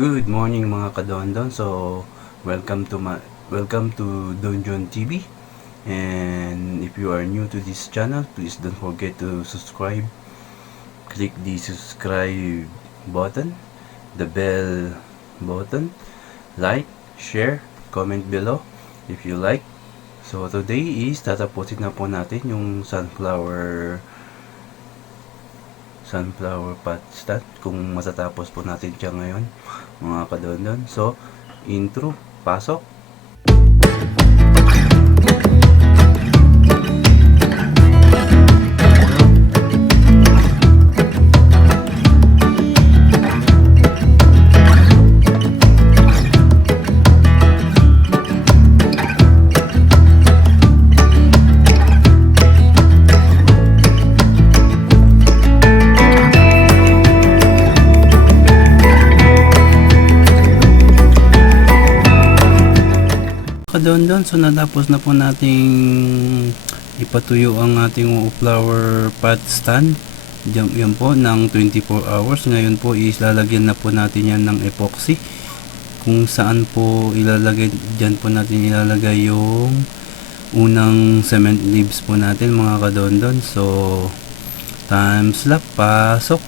Good morning mga kadondon. So, welcome to DonJhuneTV. And if you are new to this channel, please don't forget to subscribe. Click the subscribe button, the bell button, like, share, comment below if you like. So, today is tatapusin na po natin yung sunflower pot stand, kung matatapos po natin siya ngayon mga kadondon. So, intro, pasok. Kadondon, so natapos na po nating ipatuyo ang ating flower pot stand. Yan po ng 24 hours. Ngayon po is lalagyan na po natin yan ng epoxy. Kung saan po ilalagay, dyan po natin ilalagay yung unang cement leaves po natin mga kadondon. So time slap, pasok.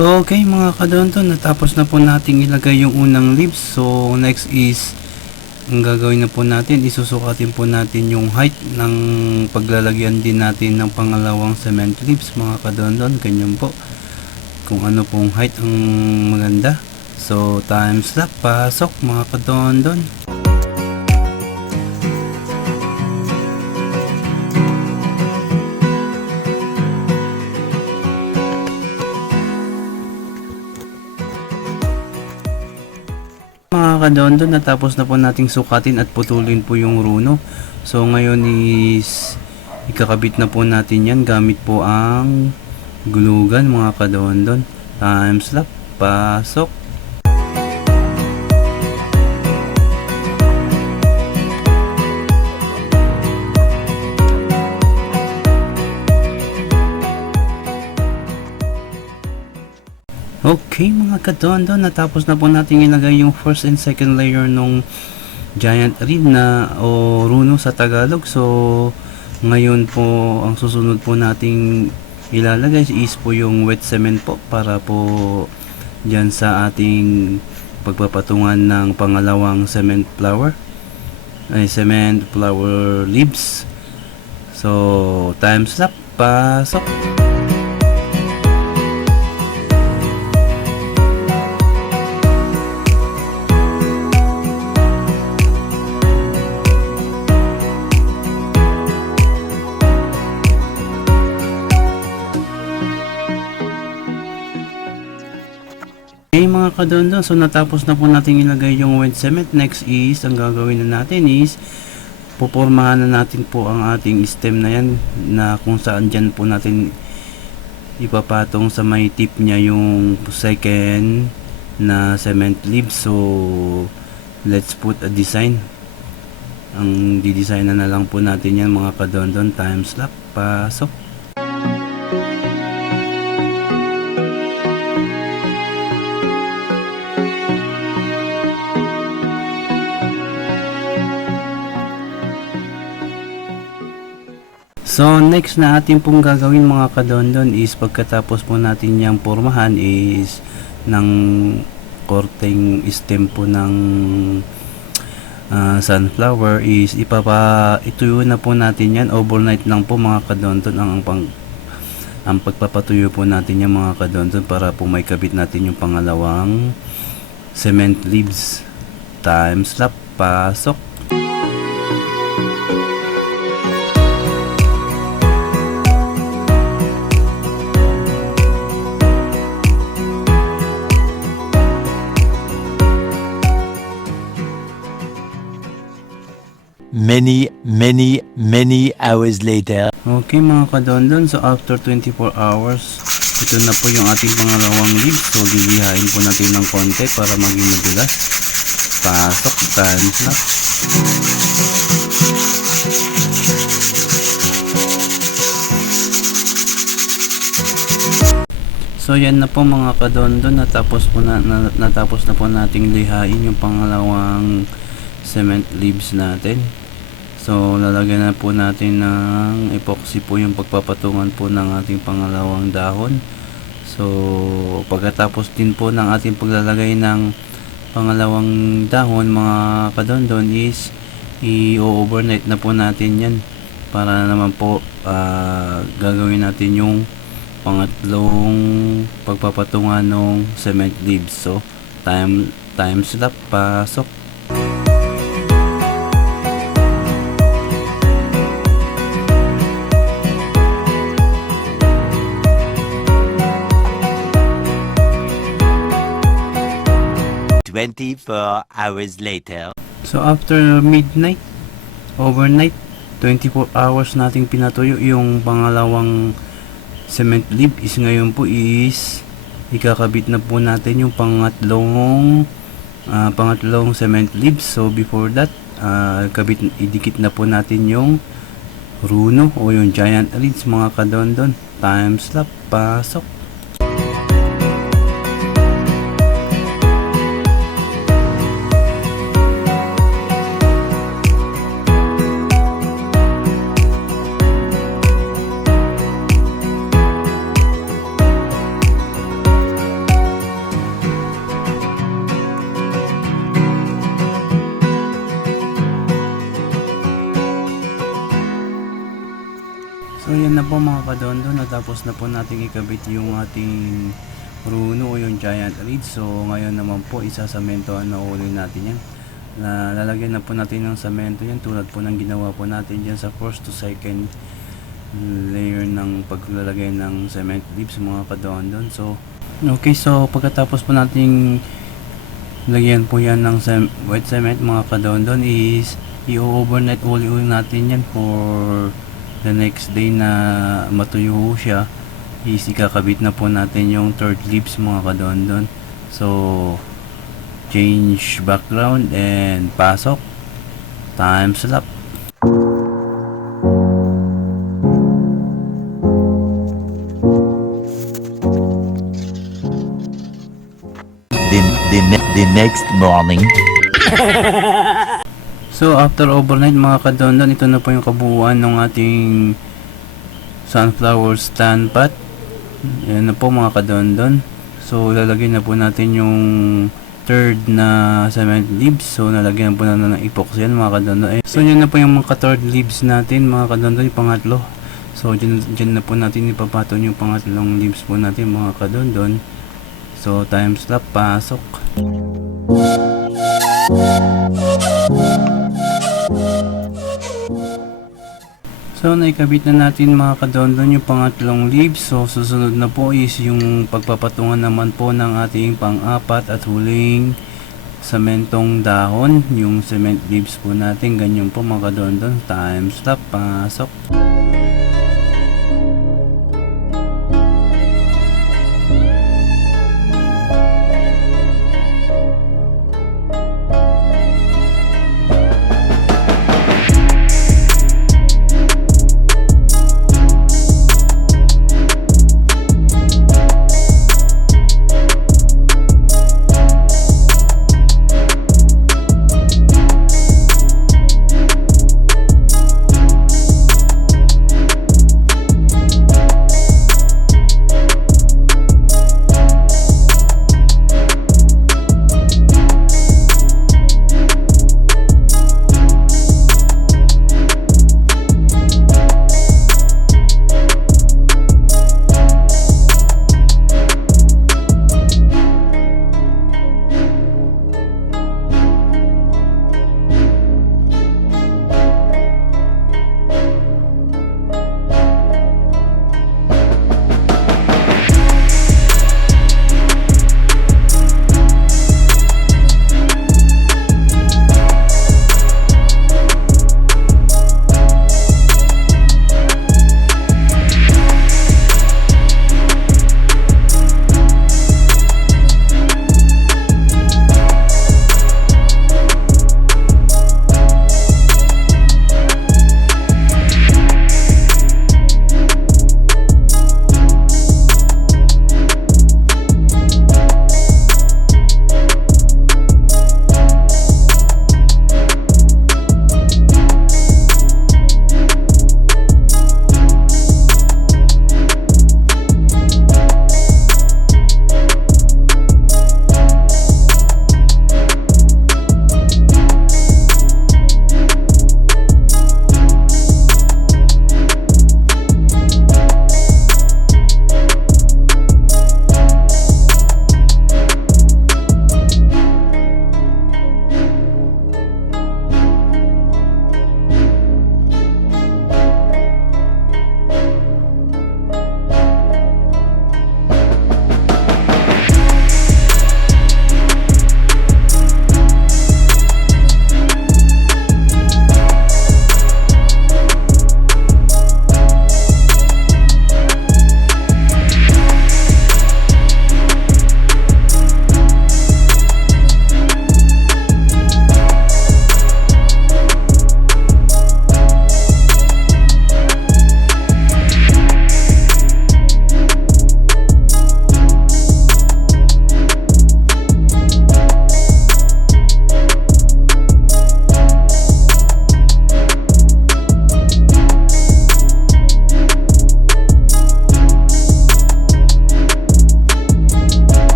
Okay mga kadondon, natapos na po nating ilagay yung unang leaves. So next is, ang gagawin na po natin, isusukatin po natin yung height ng paglalagyan din natin ng pangalawang cement leaves mga kadondon. Ganyan po, kung ano pong height ang maganda. So time slap, pasok mga kadondon. Mga kadondon, natapos na po nating sukatin at putulin po yung runo. So ngayon is ikakabit na po natin yan gamit po ang glue gun mga kadondon. Time slap, pasok. Okay mga kadondon, natapos na po natin ilagay yung first and second layer nung giant reed na o runo sa Tagalog. So ngayon po ang susunod po nating ilalagay is po yung wet cement po, para po dyan sa ating pagpapatungan ng pangalawang cement flower leaves. So time slap, pasok. Okay mga kadondon, so natapos na po natin ilagay yung wet cement. Next is, ang gagawin na natin is pupormahan na natin po ang ating stem na yan, na kung saan dyan po natin ipapatong sa may tip niya yung second na cement leaf. So let's put a design. Ang didesign na lang po natin yan mga kadondon. Time slap, pasok. So next na atin pong gagawin mga kadondon is, pagkatapos po natin yung pormahan is ng korteng stem po ng sunflower, is ituyo na po natin yan. Overnight lang po mga kadondon ang pagpapatuyo po natin yung mga kadondon, para po may kabit natin yung pangalawang cement leaves. Time slap, pasok. many hours later. Okay mga kadondon, so after 24 hours, ito na po yung ating pangalawang leaves. So lilihain po natin ng konti para maging madulas. Pasok, times na. So yan na po mga kadondon, natapos na po nating lihain yung pangalawang cement leaves natin. So lalagyan na po natin ng epoxy po yung pagpapatungan po ng ating pangalawang dahon. So pagkatapos din po ng ating paglalagay ng pangalawang dahon mga kadondon is i-overnight na po natin yan para naman po gagawin natin yung pangatlong pagpapatungan ng cement leaves. So time slap, pasok. Hours later. So after midnight, overnight, 24 hours nating pinatuyo yung pangalawang cement leaf is ngayon po is ikakabit na po natin yung pangatlong cement leaf. So before that, idikit na po natin yung Runo o yung giant reeds mga kadondon. Time slap, pasok. So yan na po mga kadondon, natapos na po natin ikabit yung ating Runo o yung giant reeds. So ngayon naman po isasamentohan na uli natin yan. Lalagyan na po natin ng samento yan tulad po ng ginawa po natin dyan sa first to second layer ng paglalagay ng cement leaves mga kadondon. So okay, so pagkatapos po nating lagyan po yan ng wet cement mga kadondon is i-overnight uli natin yan for the next day na matuyo siya is ikakabit na po natin yung third leaves mga kadondon. So change background and pasok, time slap. The next morning. So after overnight mga kadondon, ito na po yung kabuuan ng ating sunflower stand pot. Yan na po mga kadondon. So lalagyan na po natin yung third na cement leaves. So nalagyan na po natin ng epoxy yan mga kadondon. So yun na po yung mga third leaves natin mga kadondon, yung pangatlo. So dyan na po natin ipapaton yung pangatlong leaves po natin mga kadondon. So time slap, pasok. So naikabit na natin mga kadondon yung pangatlong leaves. So susunod na po is yung pagpapatungan naman po ng ating pang-apat at huling sementong dahon, yung cement leaves po natin. Ganyan po mga kadondon, time slap, pasok.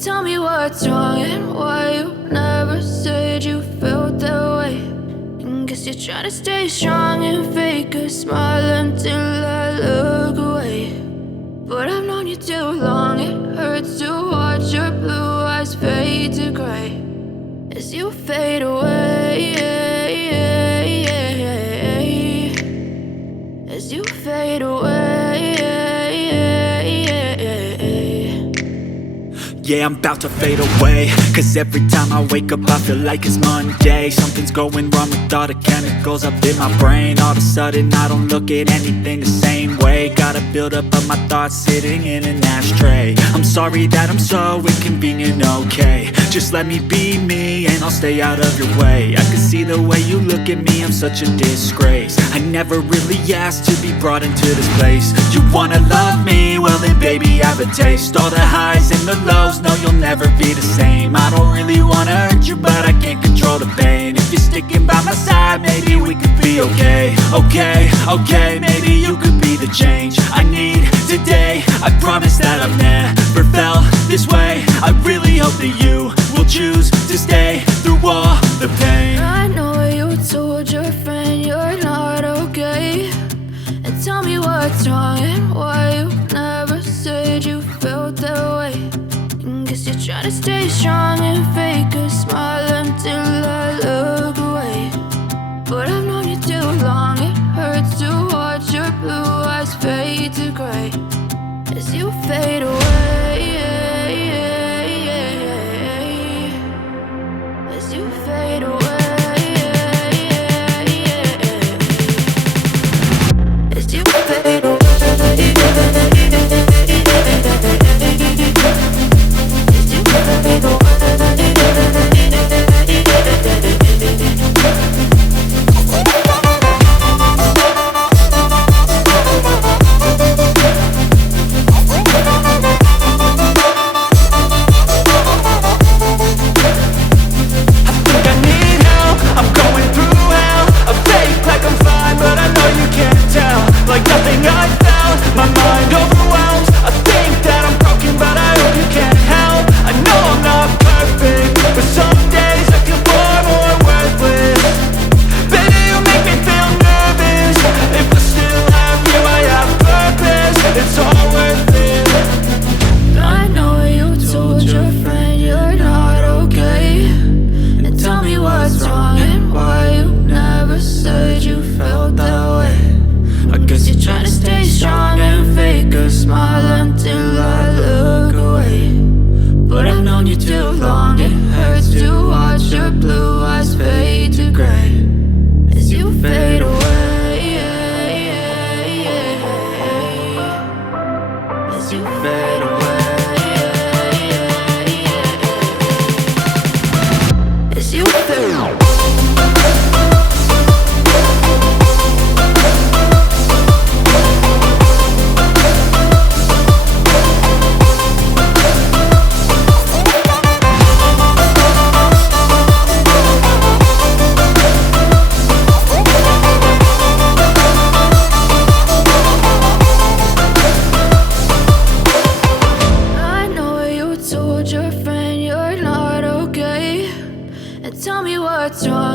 Tell me what's wrong and why you never said you felt that way. And guess you're trying to stay strong and fake a smile until I look away. But I've known you too long, it hurts to watch your blue eyes fade to gray as you fade away. As you fade away. Yeah, I'm about to fade away, cause every time I wake up I feel like it's Monday. Something's going wrong with all the chemicals up in my brain. All of a sudden I don't look at anything the same way. Gotta build up of my thoughts sitting in an ashtray. I'm sorry that I'm so inconvenient, okay. Just let me be me and I'll stay out of your way. I can see the way you look at me, I'm such a disgrace. I never really asked to be brought into this place. You wanna love me? Well then baby have a taste. All the highs and the lows, no you'll never be the same. I don't really wanna hurt you but I can't control the pain. If you're sticking by my side maybe we could be okay. Okay, maybe you could be the change I need today. I promise that I've never felt this way. I really hope that you will choose to stay through all the pain. I know you told your friend you're not okay. And tell me what's wrong and why you never said you felt that way. And guess you're trying to stay strong and fake a smile until I look away. But I've known you too long, it hurts to watch your blue eyes fade to gray as you fade away. As you fade away. As you fade away. Tell me what's wrong.